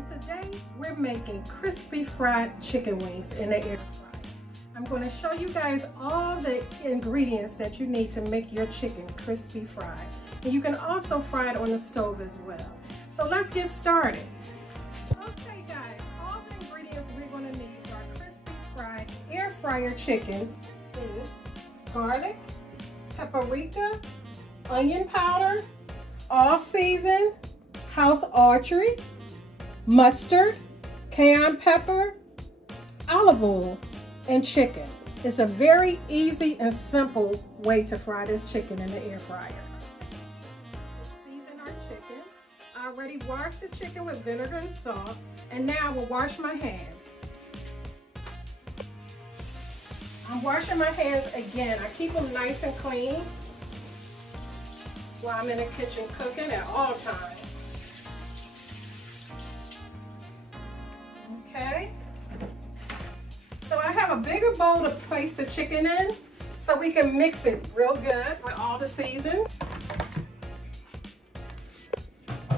And today we're making crispy fried chicken wings in the air fryer. I'm going to show you guys all the ingredients that you need to make your chicken crispy fried. And you can also fry it on the stove as well. So let's get started. Okay guys, all the ingredients we're going to need for our crispy fried air fryer chicken is garlic, paprika, onion powder, all season, House-Autry, mustard, cayenne pepper, olive oil, and chicken. It's a very easy and simple way to fry this chicken in the air fryer. Season our chicken. I already washed the chicken with vinegar and salt, and now I will wash my hands. I'm washing my hands again. I keep them nice and clean while I'm in the kitchen cooking at all times. Okay, so I have a bigger bowl to place the chicken in so we can mix it real good with all the seasons.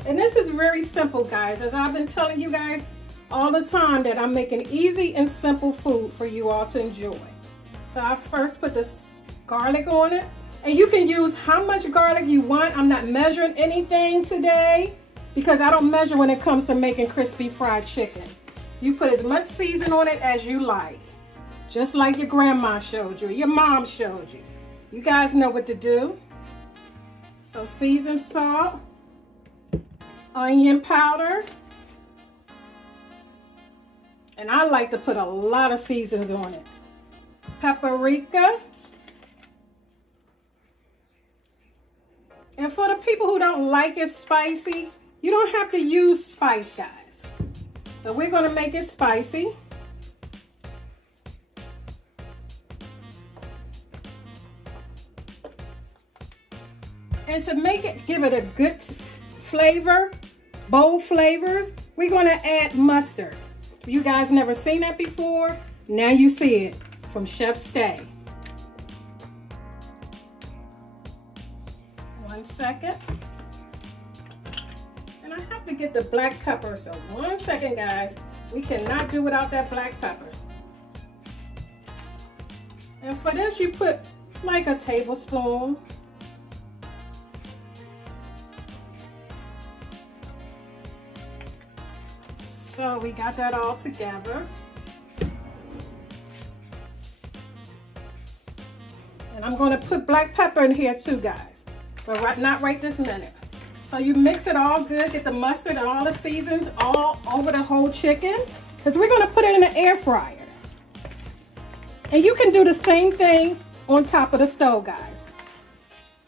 And this is very simple, guys, as I've been telling you guys all the time that I'm making easy and simple food for you all to enjoy. So I first put the garlic on it, and you can use how much garlic you want. I'm not measuring anything today because I don't measure when it comes to making crispy fried chicken. You put as much season on it as you like, just like your grandma showed you, your mom showed you. You guys know what to do. So seasoned salt, onion powder, and I like to put a lot of seasons on it. Paprika. And for the people who don't like it spicy, you don't have to use spice, guys. But we're going to make it spicy. And to make it, give it a good flavor, bold flavors, we're going to add mustard. You guys never seen that before. Now you see it from Chef Stay. 1 second. And I have to get the black pepper, so 1 second, guys. We cannot do without that black pepper. And for this, you put like a tablespoon. So we got that all together. And I'm going to put black pepper in here too, guys, but not right this minute. So you mix it all good, get the mustard and all the seasons all over the whole chicken, because we're going to put it in the air fryer. And you can do the same thing on top of the stove, guys.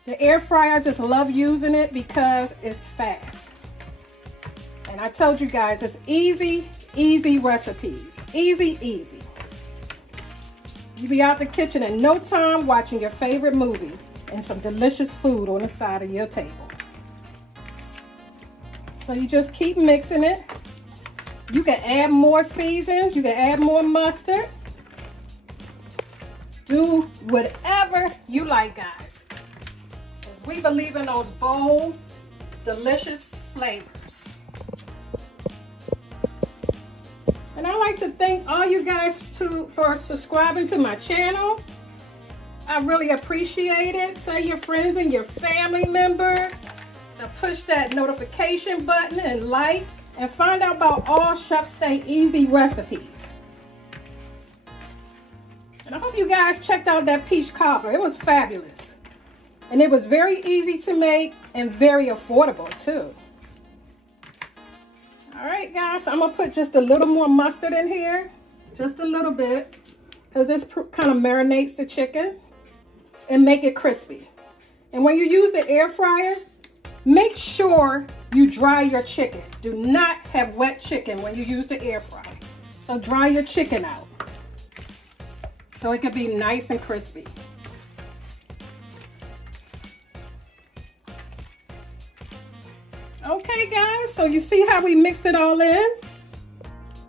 The air fryer, I just love using it because it's fast. And I told you guys, it's easy, easy recipes. Easy, easy. You be out the kitchen in no time watching your favorite movie and some delicious food on the side of your table. So you just keep mixing it. You can add more seasons. You can add more mustard. Do whatever you like, guys, because we believe in those bold, delicious flavors. And I'd like to thank all you guys for subscribing to my channel. I really appreciate it. Tell your friends and your family members to push that notification button and like, and find out about all Chef Stay easy recipes. And I hope you guys checked out that peach cobbler. It was fabulous. And it was very easy to make and very affordable too. All right, guys, I'm going to put just a little more mustard in here. Just a little bit, because this kind of marinates the chicken and make it crispy. And when you use the air fryer, make sure you dry your chicken. Do not have wet chicken when you use the air fryer. So dry your chicken out so it can be nice and crispy. Okay, guys, so you see how we mixed it all in?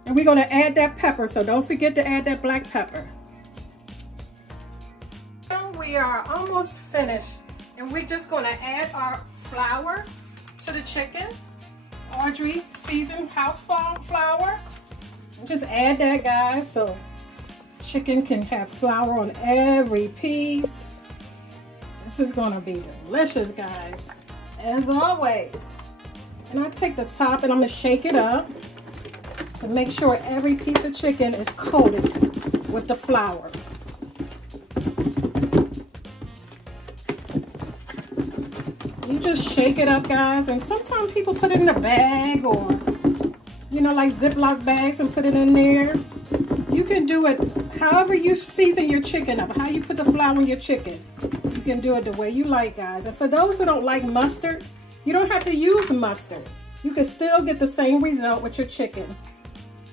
And we're going to add that pepper, so don't forget to add that black pepper. And we are almost finished, and we're just going to add our flour to the chicken. House-Autry seasoned house flour. Just add that, guys, so chicken can have flour on every piece. This is gonna be delicious, guys, as always. And I take the top and I'm gonna shake it up to make sure every piece of chicken is coated with the flour. So you just shake it up, guys, and sometimes people put it in a bag or, you know, like Ziploc bags and put it in there. You can do it however you season your chicken up, how you put the flour in your chicken. You can do it the way you like, guys. And for those who don't like mustard, you don't have to use mustard. You can still get the same result with your chicken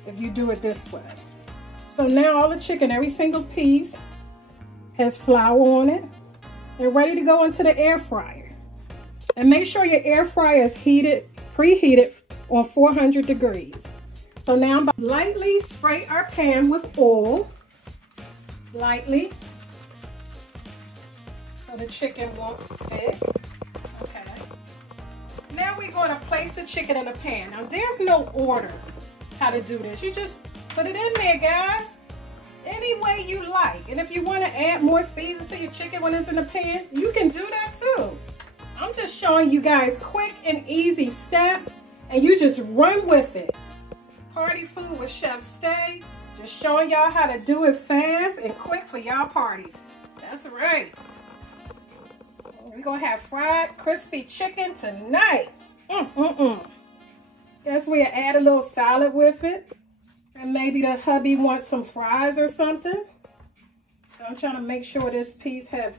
if you do it this way. So now all the chicken, every single piece has flour on it. They're ready to go into the air fryer. And make sure your air fryer is preheated on 400 degrees. So now I'm about to lightly spray our pan with oil, lightly, so the chicken won't stick. Okay. Now we're going to place the chicken in the pan. Now there's no order how to do this. You just put it in there, guys, any way you like. And if you want to add more season to your chicken when it's in the pan, you can do that too. I'm just showing you guys quick and easy steps, and you just run with it. Party food with Chef Stay. Just showing y'all how to do it fast and quick for y'all parties. That's right. We're gonna have fried crispy chicken tonight. Guess we'll add a little salad with it. And maybe the hubby wants some fries or something. So I'm trying to make sure this piece have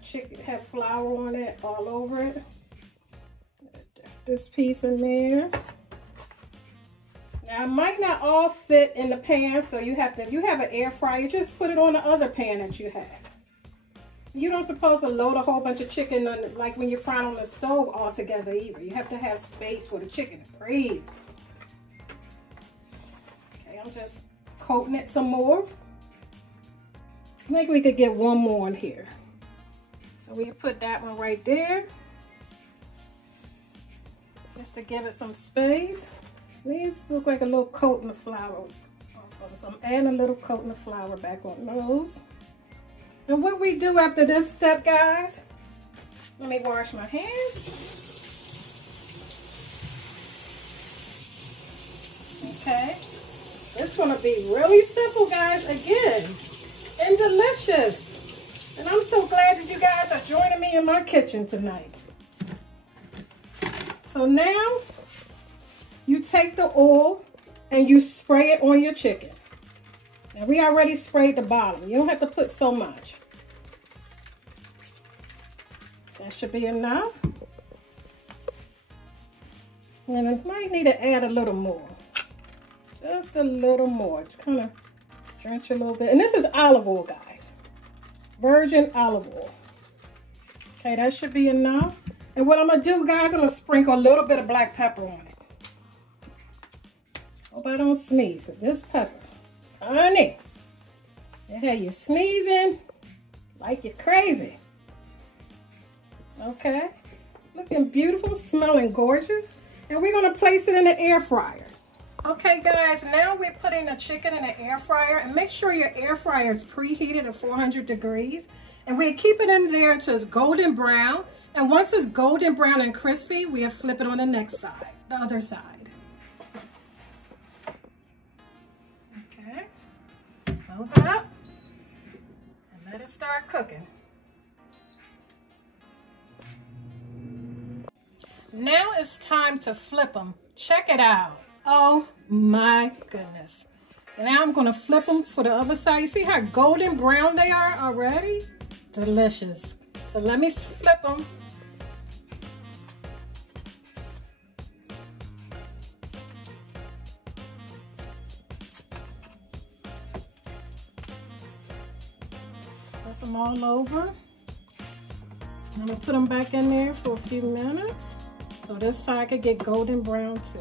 flour on it all over it. This piece in there. Now it might not all fit in the pan, so you have an air fryer, just put it on the other pan that you have. You don't supposed to load a whole bunch of chicken on, like when you're frying on the stove all together either. You have to have space for the chicken to breathe. Okay, I'm just coating it some more. I think we could get one more in here. So we put that one right there. Just to give it some space. These look like a little coating of flour. So I'm adding a little coating of flour back on those. And what we do after this step, guys, let me wash my hands. Okay. It's going to be really simple, guys, again, and delicious. And I'm so glad that you guys are joining me in my kitchen tonight. So now, you take the oil and you spray it on your chicken. Now we already sprayed the bottom. You don't have to put so much. That should be enough. And I might need to add a little more. Just a little more. Kind of drench a little bit. And this is olive oil, guys. Virgin olive oil. Okay, that should be enough. And what I'm going to do, guys, I'm going to sprinkle a little bit of black pepper on it. Hope I don't sneeze, because this pepper, honey, it had you sneezing like you're crazy. Okay, looking beautiful, smelling gorgeous. And we're going to place it in the air fryer. Okay, guys, now we're putting the chicken in the air fryer. And make sure your air fryer is preheated at 400 degrees. And we keep it in there until it's golden brown. And once it's golden brown and crispy, we'll flip it on the next side, the other side. Okay, close it up and let it start cooking. Now it's time to flip them. Check it out. Oh my goodness. And now I'm gonna flip them for the other side. You see how golden brown they are already? Delicious. So let me flip them. Flip them all over. I'm gonna put them back in there for a few minutes. So this side could get golden brown too.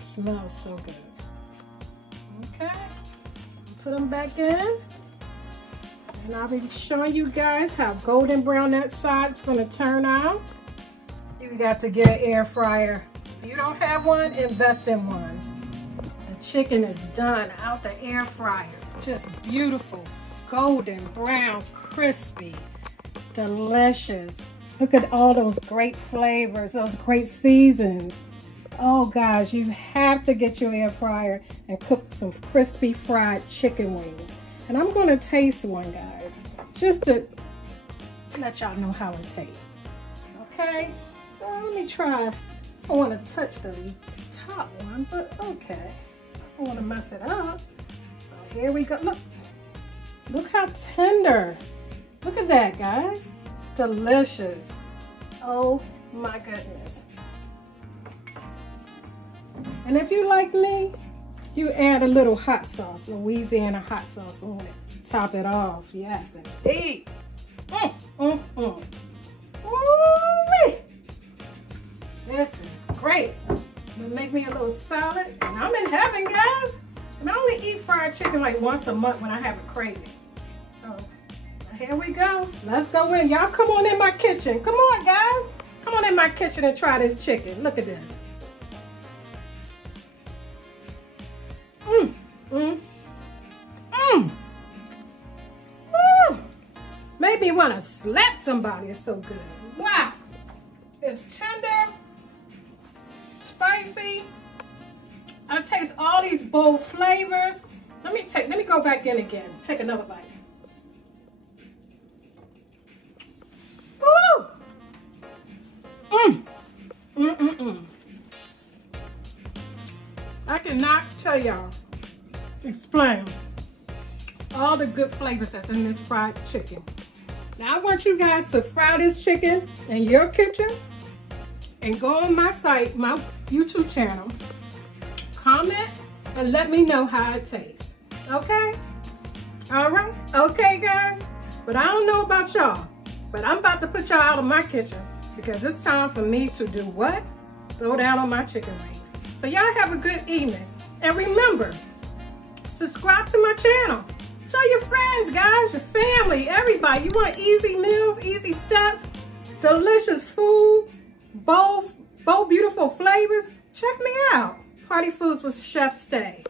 Smells so good. Okay, put them back in. And I'll be showing you guys how golden brown that side's gonna turn out. You got to get an air fryer If you don't have one, invest in one. The chicken is done out the air fryer. Just beautiful, golden brown, crispy, delicious. Look at all those great flavors, those great seasons. Oh guys, you have to get your air fryer and cook some crispy fried chicken wings. And I'm going to taste one, guys, just to let y'all know how it tastes. Okay, so let me try. I want to touch the top one, but okay. I don't want to mess it up. So here we go. Look how tender. Look at that, guys. Delicious. Oh my goodness. And if you like me, you add a little hot sauce, Louisiana hot sauce on it. Top it off. Yes, indeed. Ooh-wee. This is great. I'm gonna make me a little salad, and I'm in heaven, guys. And I only eat fried chicken like once a month when I have a craving. So here we go. Let's go in. Y'all come on in my kitchen. Come on, guys. Come on in my kitchen and try this chicken. Look at this. Made me want to slap somebody. It's so good. Wow. It's tender, spicy. I taste all these bold flavors. Let me go back in again. Take another bite. Woo! I cannot tell y'all, explain all the good flavors that's in this fried chicken. Now I want you guys to fry this chicken in your kitchen and go on my site, my YouTube channel, comment, and let me know how it tastes. Okay? All right? Okay, guys? But I don't know about y'all, but I'm about to put y'all out of my kitchen because it's time for me to do what? Throw down on my chicken wings. So y'all have a good evening. And remember, subscribe to my channel. Tell your friends, guys, your family, everybody. You want easy meals, easy steps, delicious food, bold beautiful flavors? Check me out. Party Foods with Chef Stay.